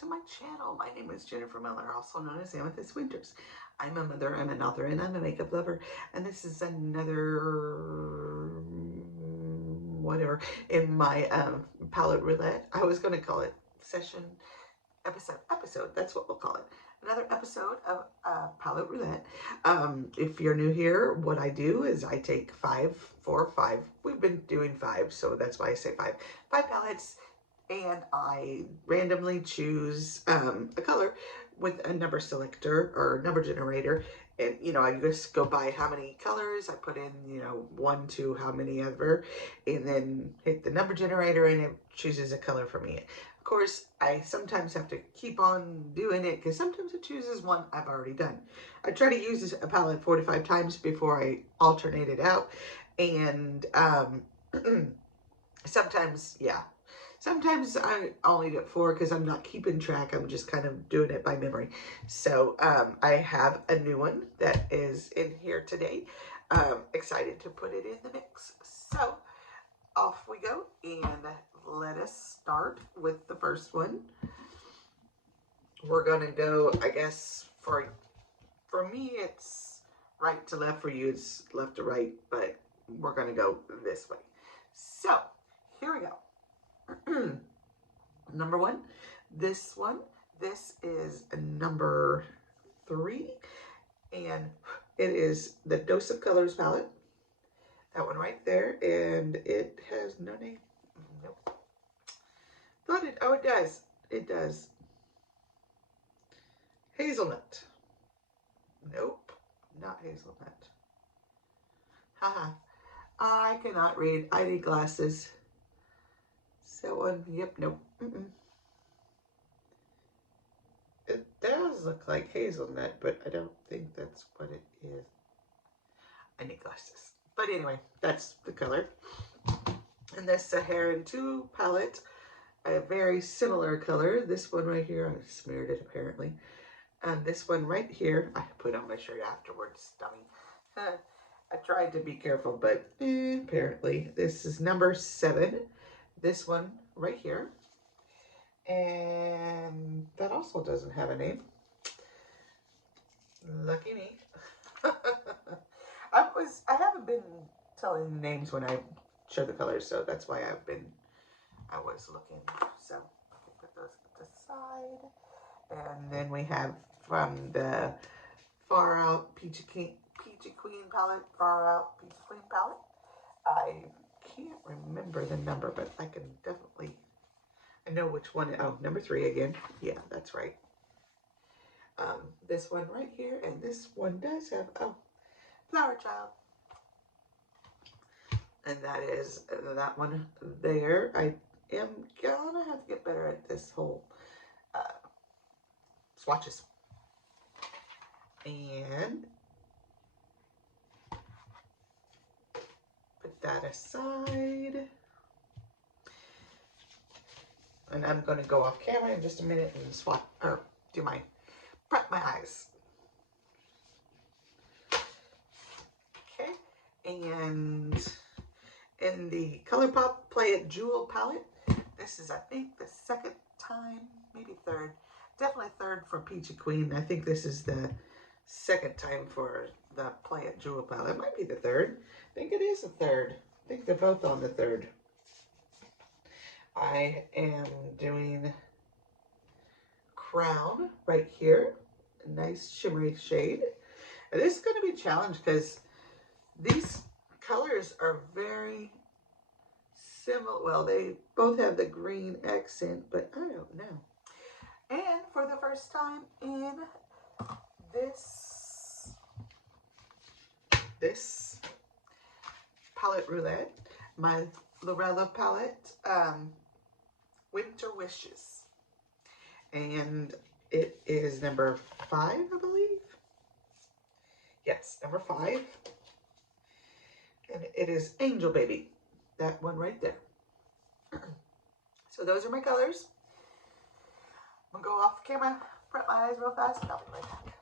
to my channel. My name is Jennifer Miller, also known as Amethyst Winters. I'm a mother, I'm an author, and I'm a makeup lover. And this is another whatever in my palette roulette. I was going to call it session episode. That's what we'll call it. Another episode of palette roulette. If you're new here, what I do is I take 4 or 5. We've been doing 5, so that's why I say 5 palettes, and I randomly choose a color with a number selector or number generator. And, you know, I just go by how many colors. I put in, you know, 1 to how many ever, and then hit the number generator and it chooses a color for me. Of course, I sometimes have to keep on doing it because sometimes it chooses one I've already done. I try to use a palette 4 to 5 times before I alternate it out. And sometimes, yeah. Sometimes I only do it 4 because I'm not keeping track. I'm just kind of doing it by memory. So I have a new one that is in here today. Excited to put it in the mix. So off we go, and let us start with the first one. We're gonna go, I guess, for me it's right to left, for you it's left to right, but we're gonna go this way. So here we go. Number 1, this one, this is number 3, and it is the Dose of Colors palette. That one right there, and it has no name. Nope. Thought it, oh, it does. It does. Hazelnut. Nope, not hazelnut. Haha. I cannot read. I need glasses. That one, yep, nope. It does look like hazelnut, but I don't think that's what it is. I need glasses. But anyway, that's the color. And this Saharan 2 palette, a very similar color. This one right here, I smeared it apparently. And this one right here, I put on my shirt afterwards, dummy. I tried to be careful, but apparently. This is number 7. This one right here. And that also doesn't have a name. Lucky me. I haven't been telling names when I show the colors, so that's why I was looking. So I can put those to the side. And then we have from the Far Out Peachy Queen palette, Far Out Peachy Queen palette. I can't remember the number, but I can definitely, I know which one. Oh, number 3 again. Yeah, that's right. This one right here, and this one does have, oh, Flower Child. And that is that one there. I am gonna have to get better at this whole swatches. And put that aside. And I'm going to go off camera in just a minute and swap, or do my, prep my eyes. Okay, and in the ColourPop Play It Jewel palette, this is, I think, the 2nd time, maybe 3rd, definitely 3rd for Peachy Queen. I think this is the 2nd time for the Play It Jewel palette. It might be the 3rd. I think it is the 3rd. I think they're both on the 3rd. I am doing Crown right here, a nice shimmery shade. And this is going to be a challenge because these colors are very similar. Well, they both have the green accent, but I don't know. And for the first time in this palette roulette, my Lorella palette, Winter Wishes, and it is number 5, I believe. Yes, number 5, and it is Angel Baby, that one right there. So those are my colors. I'm gonna go off camera, prep my eyes real fast, and I'll be right back.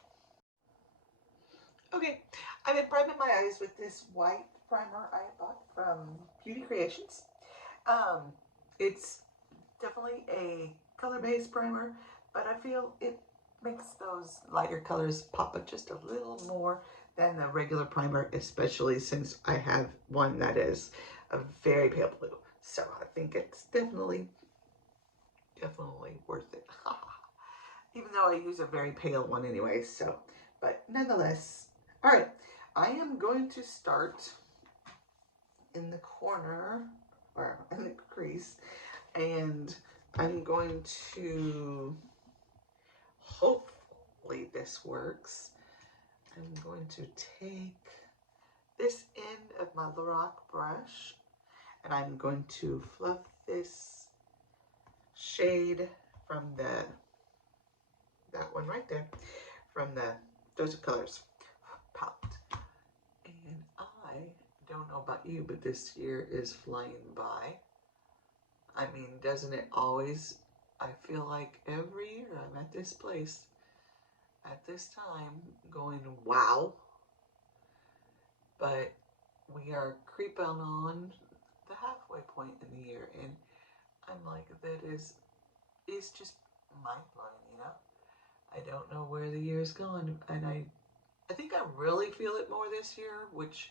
Okay, I've been priming my eyes with this white primer I bought from Beauty Creations. It's definitely a color-based primer, but I feel it makes those lighter colors pop up just a little more than the regular primer, especially since I have one that is a very pale blue. So I think it's definitely worth it. Even though I use a very pale one anyway, so, but nonetheless. All right, I am going to start in the corner, or in the crease, and I'm going to, hopefully this works. I'm going to take this end of my Lorac brush, and I'm going to fluff this shade from that one right there, from the Dose of Colors palette. And I don't know about you, but this year is flying by. I mean, doesn't it always? I feel like every year I'm at this place at this time going, wow. But we are creeping on the halfway point in the year, and I'm like, it's just mind blowing, you know? I don't know where the year's gone, and I think I really feel it more this year, which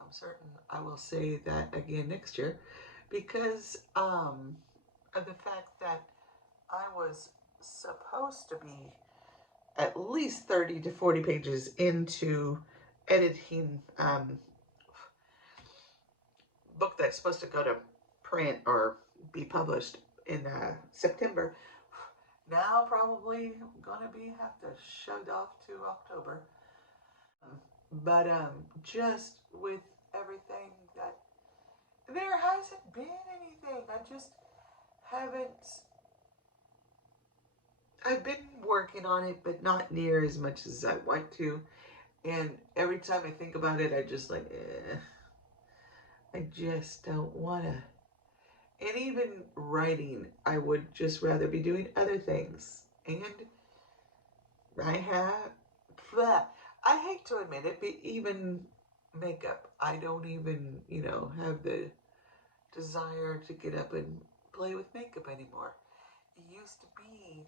I'm certain I will say that again next year, because of the fact that I was supposed to be at least 30 to 40 pages into editing book that's supposed to go to print or be published in September. Now probably gonna have to shove off to October. But just with everything that there hasn't been anything. I just haven't. I've been working on it, but not near as much as I want to. And every time I think about it, I just like, I just don't want to. And even writing, I would just rather be doing other things. And I have, bleh, I hate to admit it, but even makeup, I don't even, have the desire to get up and play with makeup anymore. It used to be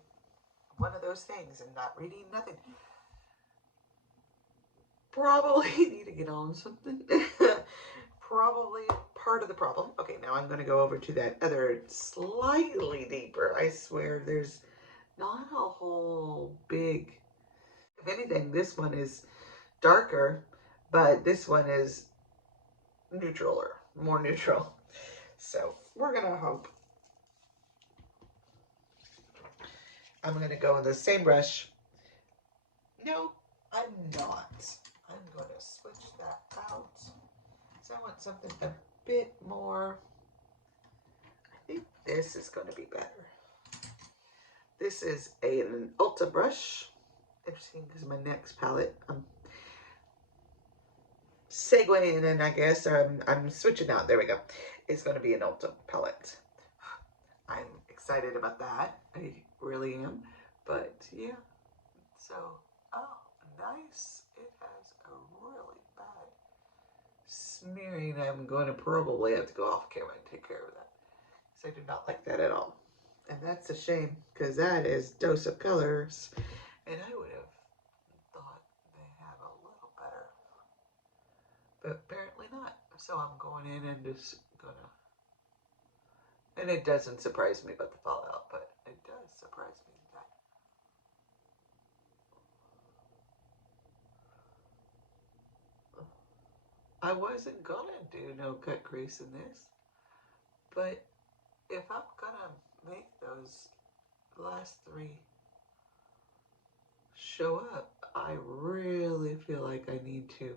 one of those things, and not reading, nothing. Probably need to get on something. Probably part of the problem. Okay, now I'm going to go over to that other slightly deeper. I swear there's not a whole big. If anything, this one is darker, but this one is neutraler, more neutral. So we're going to hope. I'm going to go in the same brush. No, I'm not. I'm going to switch that out. So I want something a bit more. I think this is going to be better. This is an Ulta brush. Interesting because my next palette, I'm segueing in, I guess, or I'm switching out. There we go. It's going to be an Ulta palette. I'm excited about that. I really am. But yeah, so, oh, nice. It has a really bad smearing. I'm going to probably have to go off camera and take care of that, because I do not like that at all. And that's a shame, because that is Dose of Colors, and I would have thought they had a little better, but apparently not. So I'm going in and just gonna, and it doesn't surprise me about the fallout, but it does surprise me that I wasn't gonna do no cut crease in this, but if I'm gonna make those last three show up, I really feel like I need to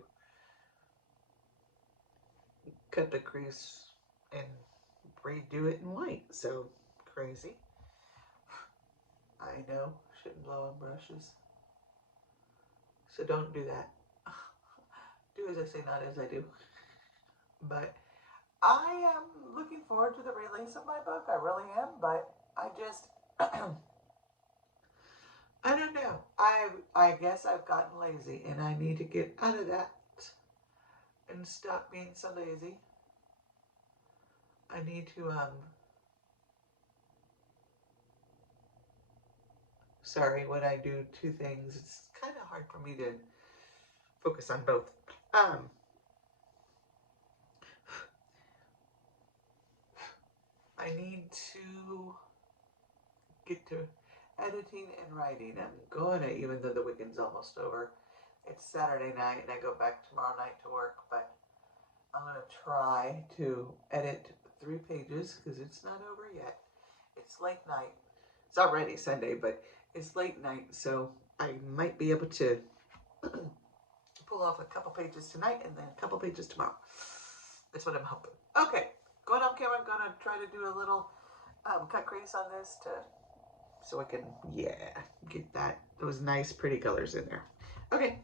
cut the crease and redo it in white. So crazy. I know, shouldn't blow on brushes. So don't do that. Do as I say, not as I do. But I am looking forward to the release of my book. I really am, but I just I don't know. I guess I've gotten lazy, and I need to get out of that and stop being so lazy. I need to Sorry, when I do two things, it's kind of hard for me to focus on both. Um, I need to get to editing and writing. I'm gonna, even though the weekend's almost over. It's Saturday night and I go back tomorrow night to work, but I'm gonna try to edit 3 pages because it's not over yet. It's late night. It's already Sunday, but it's late night, so I might be able to pull off a couple pages tonight and then a couple pages tomorrow. That's what I'm hoping. Okay, going off camera, I'm gonna try to do a little cut crease on this so I can, yeah, get those nice pretty colors in there. Okay,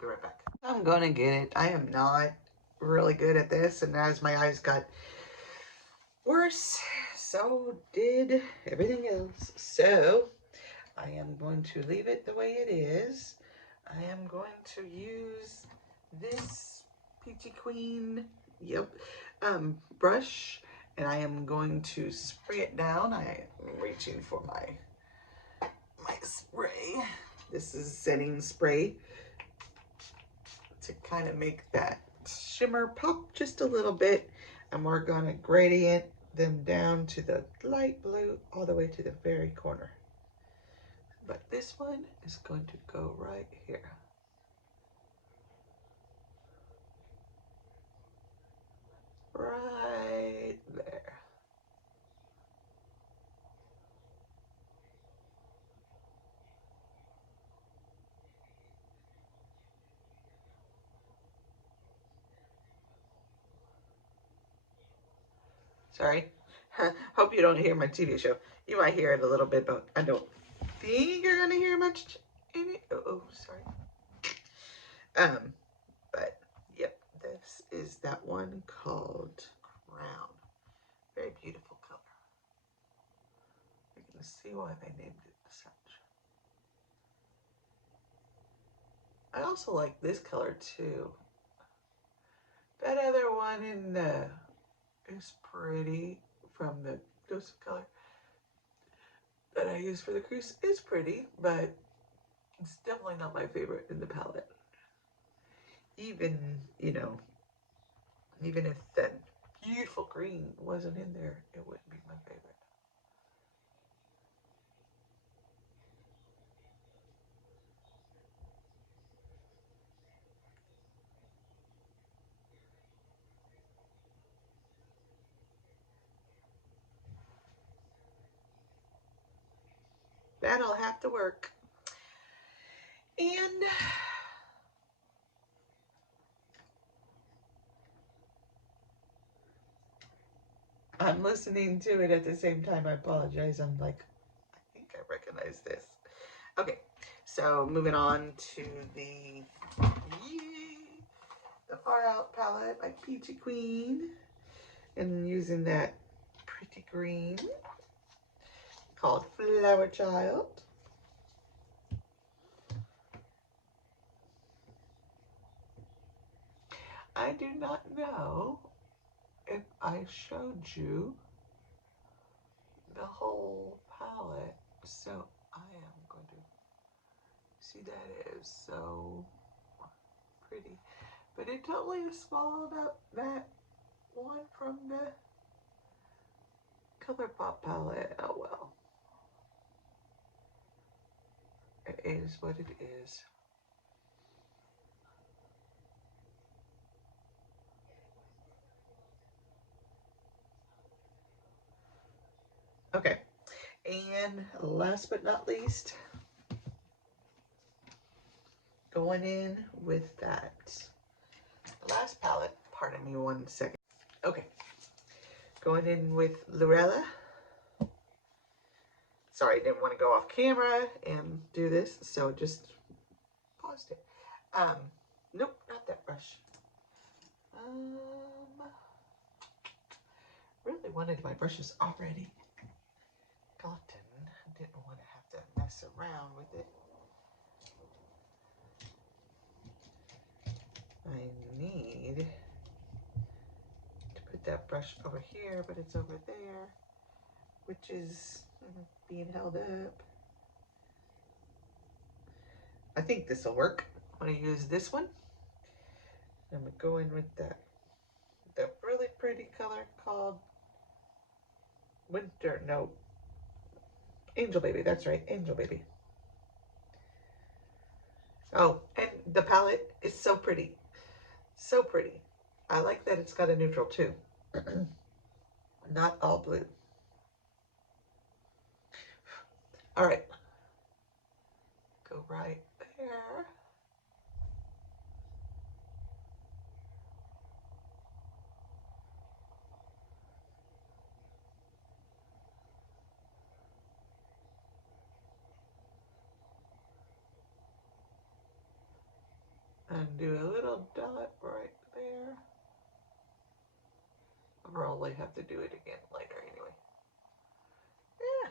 be right back. I'm gonna get it. I am not really good at this, and as my eyes got worse, so did everything else. So I am going to leave it the way it is. I am going to use this Peachy Queen, brush, and I am going to spray it down. I am reaching for my spray. This is setting spray to kind of make that shimmer pop just a little bit, and we're gonna gradient them down to the light blue all the way to the very corner. But this one is going to go right here. Right there. Sorry. Hope you don't hear my TV show. You might hear it a little bit, but I don't think you're gonna hear much in it. Oh, sorry. But yep, this is that one called Crown. Very beautiful color. You can see why they named it such. I also like this color too. That other one in the is pretty from the dose of color that I use for the crease is pretty, but it's definitely not my favorite in the palette. Even, even if that beautiful green wasn't in there, it wouldn't be my favorite. That'll have to work. And I'm listening to it at the same time. I apologize. I'm like, I think I recognize this. Okay, so moving on to the Far Out palette by Peachy Queen, and using that pretty green called Flower Child. I do not know if I showed you the whole palette, so I am going to see that is so pretty, but it totally swallowed up that one from the ColourPop palette. Oh well, it is what it is. Okay, and last but not least, going in with that last palette. Pardon me 1 second. Okay, going in with Lorella. Sorry, I didn't want to go off camera and do this, so just paused it. Nope, not that brush. Really wanted my brushes already gotten. Didn't want to have to mess around with it. I need to put that brush over here, but it's over there, which is being held up. I think this will work. I'm going to use this one. I'm going to go in with that the really pretty color called Winter, no, Angel Baby. That's right, Angel Baby. Oh, and the palette is so pretty. So pretty. I like that it's got a neutral too. Not all blue. All right. Go right there. And do a little dot right there. I'll probably have to do it again later anyway. Yeah.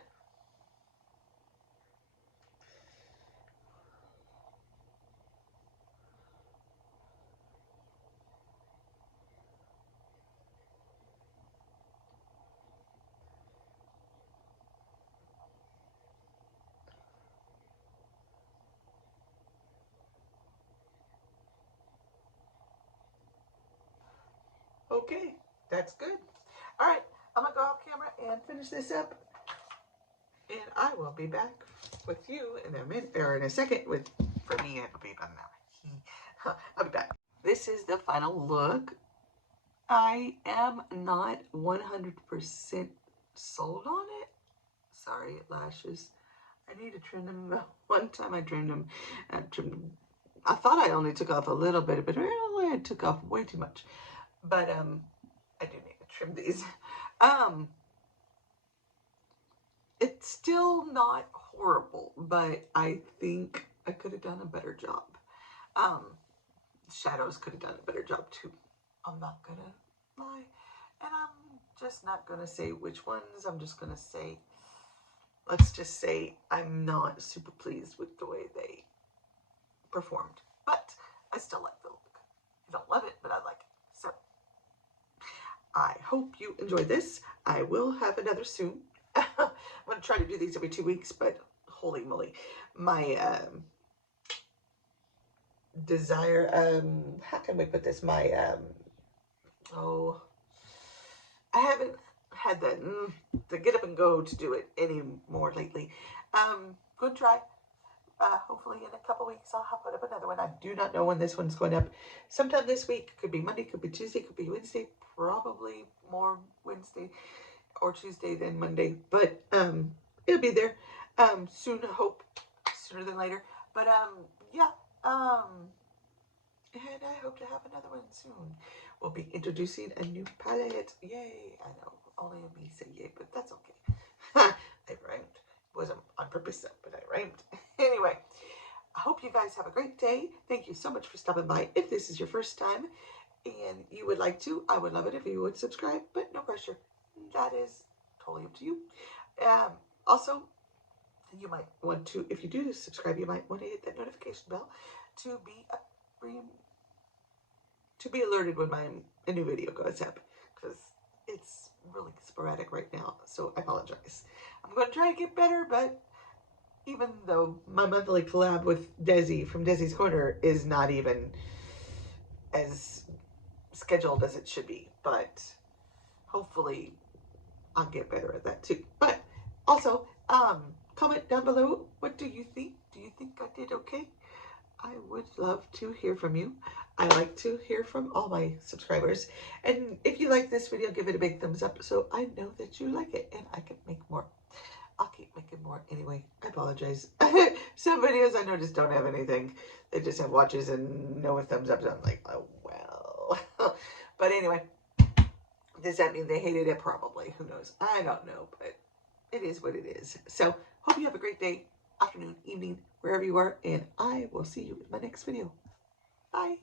Okay, that's good. All right, I'm gonna go off camera and finish this up, and I will be back with you in a minute or in a second. With for me, it'll be about an hour. I'll be back. This is the final look. I am not 100% sold on it. Sorry, lashes. I need to trim them. One time I trimmed them. I thought I only took off a little bit, but really I took off way too much. But I do need to trim these. It's still not horrible, but I think I could have done a better job. Shadows could have done a better job too. I'm not gonna lie, and I'm just not gonna say which ones. I'm just gonna say, let's just say I'm not super pleased with the way they performed, but I still like the look. I don't love it, but I like it. So I hope you enjoyed this. I will have another soon. I'm going to try to do these every 2 weeks, but holy moly. My desire, how can we put this? My, oh, I haven't had the get up and go to do it anymore lately. Good try. Hopefully in a couple weeks I'll put up another one. I do not know when this one's going up. Sometime this week. Could be Monday, could be Tuesday, could be Wednesday. Probably more Wednesday or Tuesday than Monday. But it'll be there soon. I hope sooner than later. But yeah. And I hope to have another one soon. We'll be introducing a new palette. Yay! I know only me say yay, but that's okay. I rhymed. Wasn't on purpose, but I rhymed. Anyway, I hope you guys have a great day. Thank you so much for stopping by. If this is your first time and you would like to, I would love it if you would subscribe, but no pressure. That is totally up to you. Also, you might want to, if you do subscribe, you might want to hit that notification bell to be alerted when a new video goes up, because it's really sporadic right now, so I apologize. I'm going to try to get better, but even though my monthly collab with Desi from Desi's Corner is not even as scheduled as it should be, but hopefully I'll get better at that too. But also, comment down below, what do you think? Do you think I did okay? I would love to hear from you. I like to hear from all my subscribers. And if you like this video, give it a big thumbs up so I know that you like it and I can make more. I'll keep making more anyway. I apologize. Some videos I know just don't have anything. They just have watches and no thumbs up. So I'm like, oh, well. But anyway, does that mean they hated it? Probably. Who knows? I don't know, but it is what it is. So hope you have a great day, afternoon, evening, wherever you are, and I will see you in my next video. Bye.